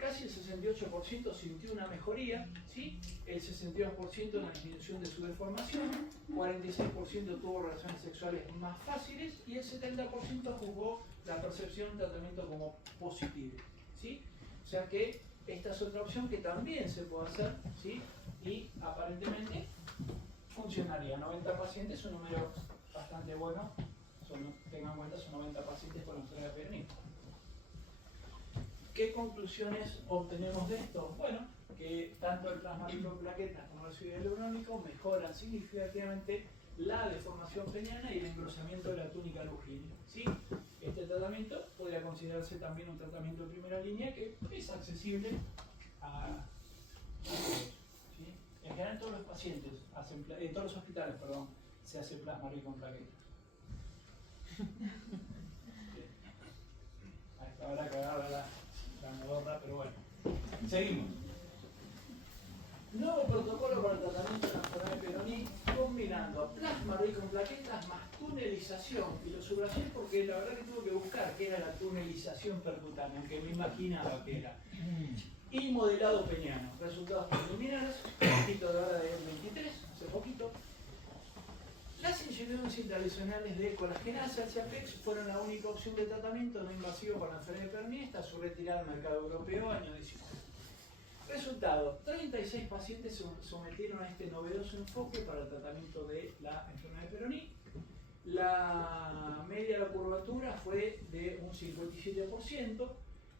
Casi el 68% sintió una mejoría, ¿sí? El 62% una disminución de su deformación, 46% tuvo relaciones sexuales más fáciles y el 70% juzgó la percepción del tratamiento como positivo, ¿sí? O sea que esta es otra opción que también se puede hacer, ¿sí? Y aparentemente funcionaría. 90 pacientes es un número bastante bueno. Tengan en cuenta, son 90 pacientes con enfermedad de Peyronie. ¿Qué conclusiones obtenemos de esto? Bueno, que tanto el plasma rico en plaquetas como el ácido hialurónico mejoran significativamente la deformación peniana y el engrosamiento de la túnica longínea, ¿sí? Este tratamiento podría considerarse también un tratamiento de primera línea que es accesible a todos, ¿sí? En general todos los pacientes, todos los hospitales, perdón, se hace plasma rico en plaquetas. Habrá que agarrar la modorra, pero bueno. Seguimos. Nuevo protocolo para el tratamiento de la enfermedad de Peyronie combinando plasma rico en plaquetas más tunelización. Y lo subrayé porque la verdad que tuve que buscar qué era la tunelización percutánea, aunque me imaginaba que era. Y modelado peniano. Resultados preliminares, un poquito de hora de 23, hace poquito. Las inyecciones intralesionales de colagenasa, Ciapex, fueron la única opción de tratamiento no invasivo para la enfermedad de Peyronie hasta su retirada al mercado europeo año 19. Resultado, 36 pacientes se sometieron a este novedoso enfoque para el tratamiento de la enfermedad de Peyronie. La media de la curvatura fue de un 57%,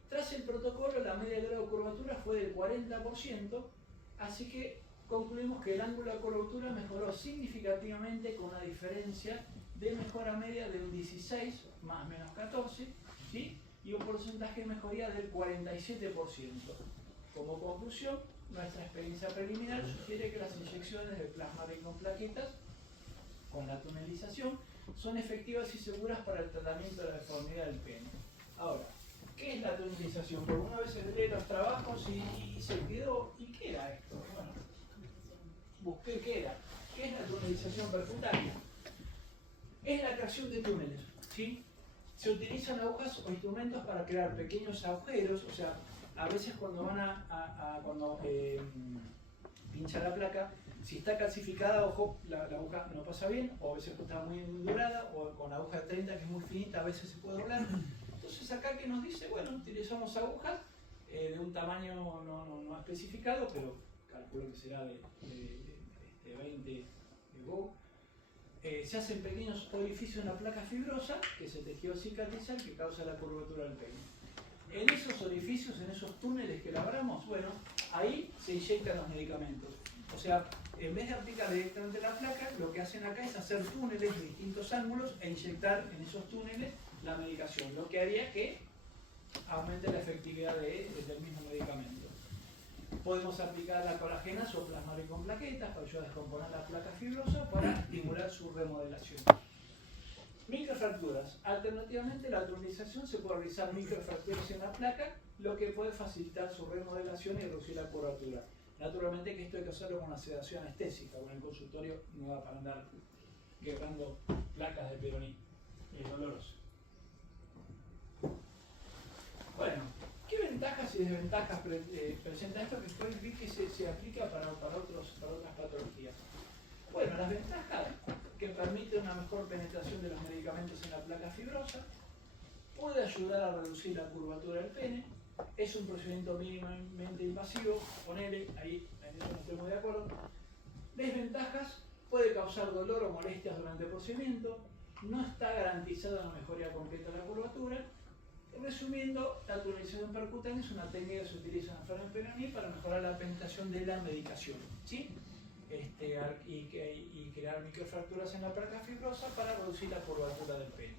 Tras el protocolo, la media de grado de curvatura fue del 40%, así que concluimos que el ángulo de curvatura mejoró significativamente con una diferencia de mejora media de un 16 más menos 14, ¿sí? Y un porcentaje de mejoría del 47%. Como conclusión, nuestra experiencia preliminar sugiere que las inyecciones de plasma rico en plaquetas con la tunelización son efectivas y seguras para el tratamiento de la deformidad del pene. Ahora, ¿qué es la tunelización? Porque una vez lee los trabajos y se quedó, ¿y qué era esto? Bueno, busqué qué era. ¿Qué es la tunelización percutánea? Es la creación de túneles, ¿sí? Se utilizan agujas o instrumentos para crear pequeños agujeros, o sea, a veces cuando van cuando pincha la placa, si está calcificada, ojo, la aguja no pasa bien, o a veces está muy endurada, o con la aguja de 30 que es muy finita, a veces se puede doblar. Entonces acá que nos dice, bueno, utilizamos agujas de un tamaño no especificado, pero calculo que será de 20 de Go. Se hacen pequeños orificios en la placa fibrosa, que es el tejido cicatrizal que causa la curvatura del pene. En esos orificios, en esos túneles que labramos, bueno, ahí se inyectan los medicamentos. O sea, en vez de aplicar directamente la placa, lo que hacen acá es hacer túneles de distintos ángulos e inyectar en esos túneles la medicación, lo que haría que aumente la efectividad del mismo medicamento. Podemos aplicar la colagenasa o plasma rico en plaquetas para ayudar a descomponer la placa fibrosa para estimular su remodelación. Microfracturas. Alternativamente, la tunelización se puede realizar microfracturas en la placa, lo que puede facilitar su remodelación y reducir la curvatura. Naturalmente que esto hay que hacerlo con una sedación anestésica, con el consultorio no va para andar quebrando placas de peroní. Es doloroso. Bueno, ¿qué ventajas y desventajas presenta esto que después vi que se aplica para otras patologías? Bueno, las ventajas que permite una mejor penetración de los medicamentos en la placa fibrosa, puede ayudar a reducir la curvatura del pene, es un procedimiento mínimamente invasivo, ponele, ahí en eso no estoy muy de acuerdo. Desventajas, puede causar dolor o molestias durante el procedimiento, no está garantizada una mejoría completa de la curvatura. Resumiendo, la tunelización percutánea es una técnica que se utiliza en enfermos peroní para mejorar la penetración de la medicación, ¿sí? Y crear microfracturas en la placa fibrosa para reducir la curvatura del pene.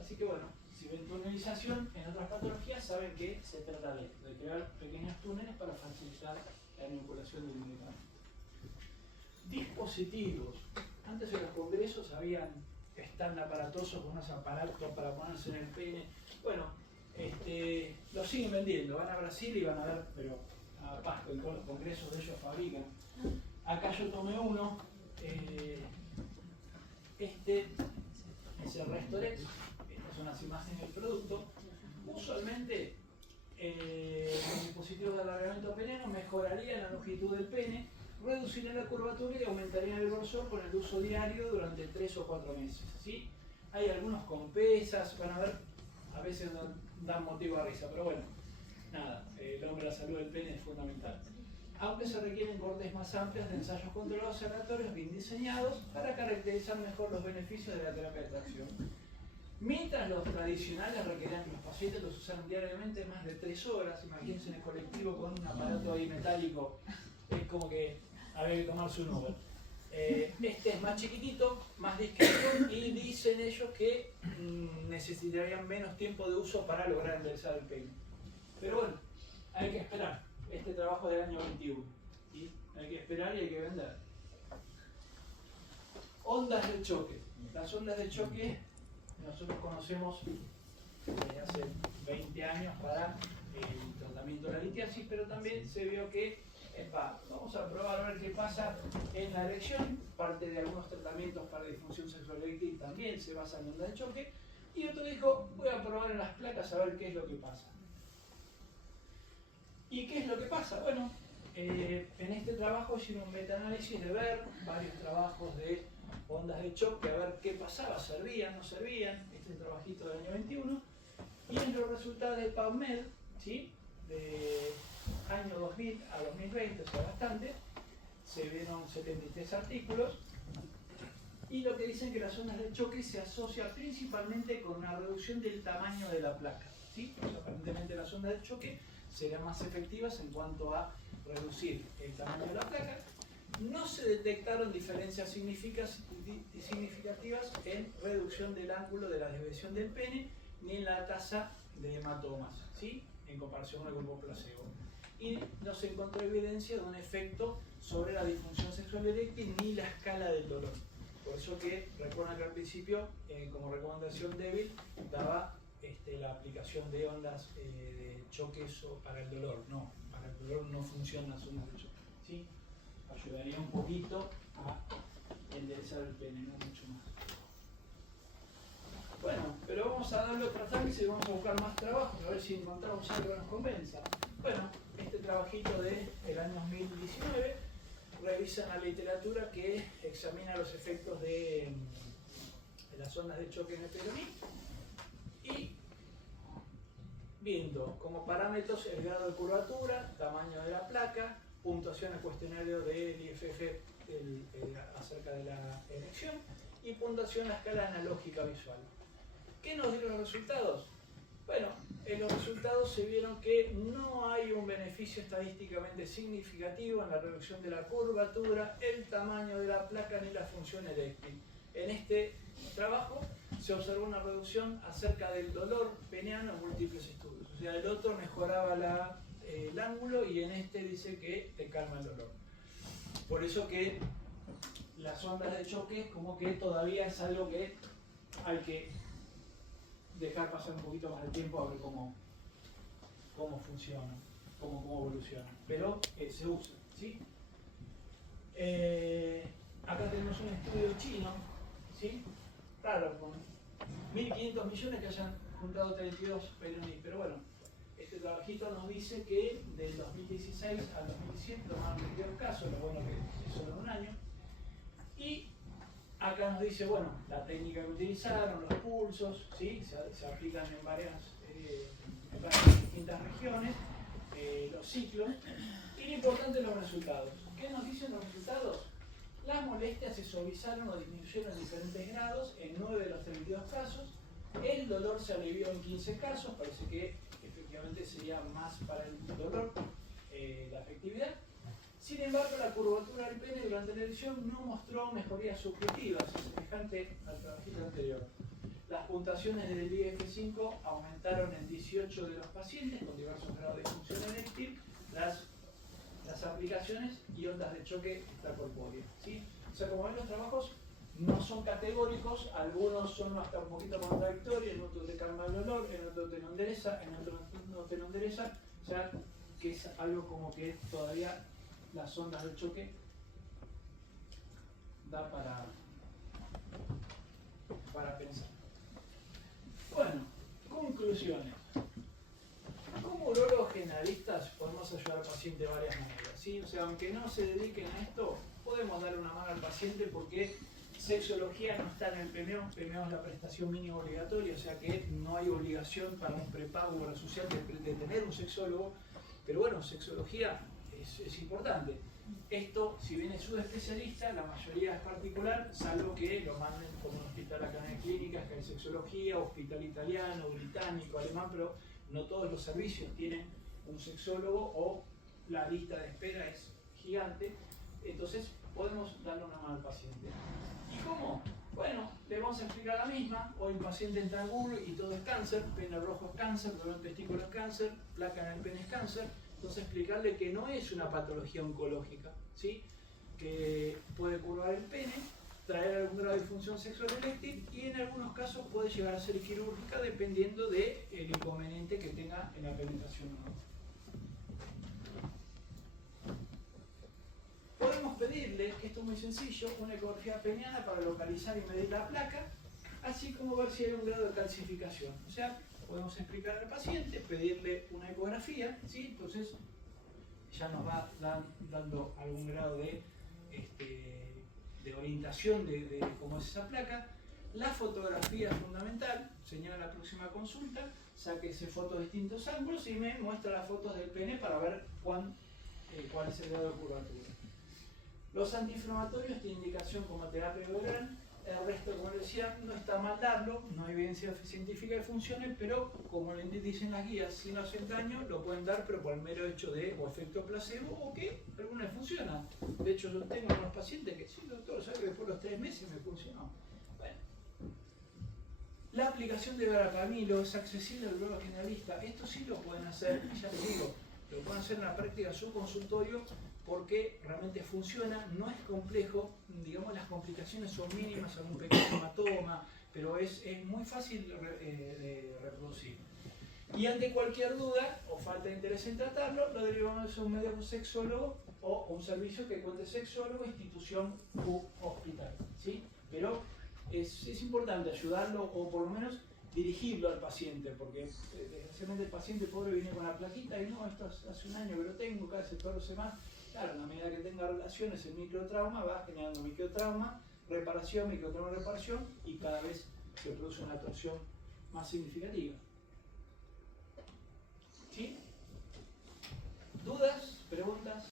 Así que bueno, si ven tunelización en otras patologías, saben que se trata de crear pequeños túneles para facilitar la inoculación del medicamento. Dispositivos. Antes en los congresos habían stand aparatosos con unos aparatos para ponerse en el pene. Bueno, los siguen vendiendo. Van a Brasil y van a ver, pero a Pasco, en todos los congresos de ellos fabrican. Acá yo tomé uno. Este es el Restorex. Estas son las imágenes del producto. Usualmente los dispositivos de alargamiento peniano mejorarían la longitud del pene, reducirían la curvatura y aumentarían el grosor con el uso diario durante 3 o 4 meses. ¿Sí? Hay algunos con pesas, van a ver, a veces dan motivo a risa, pero bueno, nada, el hombre, la salud del pene es fundamental. Aunque se requieren cortes más amplios de ensayos controlados aleatorios bien diseñados para caracterizar mejor los beneficios de la terapia de tracción. Mientras los tradicionales requerían que los pacientes los usaran diariamente más de 3 horas, imagínense en el colectivo con un aparato ahí metálico, es como que había que tomarse un Uber. Este es más chiquitito, más discreto y dicen ellos que necesitarían menos tiempo de uso para lograr enderezar el pene. Pero bueno, hay que esperar. Este trabajo del año 21. ¿Sí? Hay que esperar y hay que vender. Ondas de choque. Las ondas de choque nosotros conocemos desde hace 20 años para el tratamiento de la litiasis, pero también se vio que vamos a probar a ver qué pasa en la erección. Parte de algunos tratamientos para disfunción sexual eréctil también se basan en ondas de choque. Y otro dijo, voy a probar en las placas a ver qué es lo que pasa. ¿Y qué es lo que pasa? Bueno, en este trabajo hicieron un metaanálisis de ver varios trabajos de ondas de choque, a ver qué pasaba, servían, no servían, este es el trabajito del año 21, y en los resultados de PubMed, ¿sí? De año 2000 a 2020, o sea, bastante, se vieron 73 artículos, y lo que dicen que las ondas de choque se asocia principalmente con una reducción del tamaño de la placa, ¿sí? Aparentemente las ondas de choque serán más efectivas en cuanto a reducir el tamaño de la placa. No se detectaron diferencias significativas en reducción del ángulo de la desviación del pene ni en la tasa de hematomas, ¿sí? En comparación con el grupo placebo. Y no se encontró evidencia de un efecto sobre la disfunción sexual eréctil ni la escala del dolor. Por eso que recuerdan que al principio, como recomendación débil, daba la aplicación de ondas de choques para el dolor. No, para el dolor no funcionan las ondas de choque, ¿sí? Ayudaría un poquito a enderezar el pene, no mucho más. Bueno, pero vamos a darle otra trámite y vamos a buscar más trabajo, a ver si encontramos algo que nos convenza. Bueno, este trabajito del año 2019 revisa la literatura que examina los efectos de las ondas de choque en el peroní y viendo como parámetros el grado de curvatura, tamaño de la placa, puntuación al cuestionario del IFF acerca de la erección y puntuación a la escala analógica visual. ¿Qué nos dieron los resultados? Bueno, en los resultados se vieron que no hay un beneficio estadísticamente significativo en la reducción de la curvatura, el tamaño de la placa ni la función eréctil. En este trabajo se observó una reducción acerca del dolor peneano en múltiples estudios. O sea, el otro mejoraba el ángulo y en este dice que te calma el dolor. Por eso que las ondas de choque como que todavía es algo que hay que dejar pasar un poquito más de tiempo a ver cómo funciona, cómo evoluciona. Pero se usa, ¿sí? Acá tenemos un estudio chino, ¿sí? Claro, con 1.500 millones que hayan juntado 32 peronistas, pero bueno, este trabajito nos dice que del 2016 al 2017 tomaron 22 casos, lo bueno que es solo en un año, y acá nos dice, bueno, la técnica que utilizaron, los pulsos, ¿sí? se aplican en varias distintas regiones, los ciclos, y lo importante los resultados. ¿Qué nos dicen los resultados? Las molestias se suavizaron o disminuyeron en diferentes grados en 9 de los 32 casos, el dolor se alivió en 15 casos, parece que efectivamente sería más para el dolor la efectividad. Sin embargo, la curvatura del pene durante la erección no mostró mejorías subjetivas, semejante al trabajito anterior. Las puntuaciones del IF5 aumentaron en 18 de los pacientes con diversos grados de disfunción eréctil, las aplicaciones y ondas de choque extracorpóreas, ¿sí? O sea, como ven, los trabajos no son categóricos, algunos son hasta un poquito contradictorios, en otro te calma el dolor, en otro te lo endereza, en otro no te lo endereza, o sea, que es algo como que todavía las ondas de choque da para pensar. Bueno, conclusiones. Como urólogos generalistas podemos ayudar al paciente de varias maneras, ¿sí? O sea, aunque no se dediquen a esto, podemos darle una mano al paciente porque sexología no está en el PMO. PMO es la prestación mínima obligatoria, o sea que no hay obligación para un prepago o social de tener un sexólogo, pero bueno, sexología es importante. Esto, si bien es subespecialista, la mayoría es particular, salvo que lo manden como un hospital acá en clínicas, que hay sexología, hospital italiano, británico, alemán, pero no todos los servicios tienen un sexólogo o la lista de espera es gigante, entonces podemos darle una mano al paciente. ¿Y cómo? Bueno, le vamos a explicar la misma. Hoy el paciente entra en Google y todo es cáncer, pene rojo es cáncer, dolor testículo es cáncer, placa en el pene es cáncer. Entonces explicarle que no es una patología oncológica, ¿sí? Que puede curvar el pene, traer algún grado de disfunción sexual eréctil y en algunos casos puede llegar a ser quirúrgica dependiendo del inconveniente que tenga en la penetración o no. Podemos pedirle, que esto es muy sencillo, una ecografía peniana para localizar y medir la placa, así como ver si hay un grado de calcificación. O sea, podemos explicar al paciente, pedirle una ecografía, ¿sí? Entonces ya nos va dando algún grado de orientación de cómo es esa placa. La fotografía es fundamental, señala la próxima consulta, sáquese fotos de distintos ángulos y me muestra las fotos del pene para ver cuál es el grado de curvatura. Los antiinflamatorios tienen indicación como terapia oral El resto, como les decía, no está mal darlo, no hay evidencia científica que funcione, pero como le dicen las guías, si no hacen daño, lo pueden dar, pero por el mero hecho de o efecto placebo o que algunas funcionan. De hecho, yo tengo algunos pacientes que sí, doctor, sabe que después de los 3 meses me funcionó. Bueno. La aplicación de verapamilo es accesible al urólogo generalista. Esto sí lo pueden hacer, ya les digo, lo pueden hacer en la práctica de su consultorio porque realmente funciona, no es complejo, digamos las complicaciones son mínimas, algún pequeño hematoma, pero es muy fácil de reproducir. Y ante cualquier duda o falta de interés en tratarlo, lo derivamos a un médico sexólogo o un servicio que cuente sexólogo, institución u hospital, ¿sí? Pero es importante ayudarlo o por lo menos dirigirlo al paciente, porque desgraciadamente el paciente pobre viene con la plaquita y no, esto hace un año que lo tengo, cada 14 semanas. Claro, a medida que tenga relaciones, el microtrauma va generando microtrauma, reparación, microtrauma, reparación, y cada vez se produce una torsión más significativa. ¿Sí? ¿Dudas? ¿Preguntas?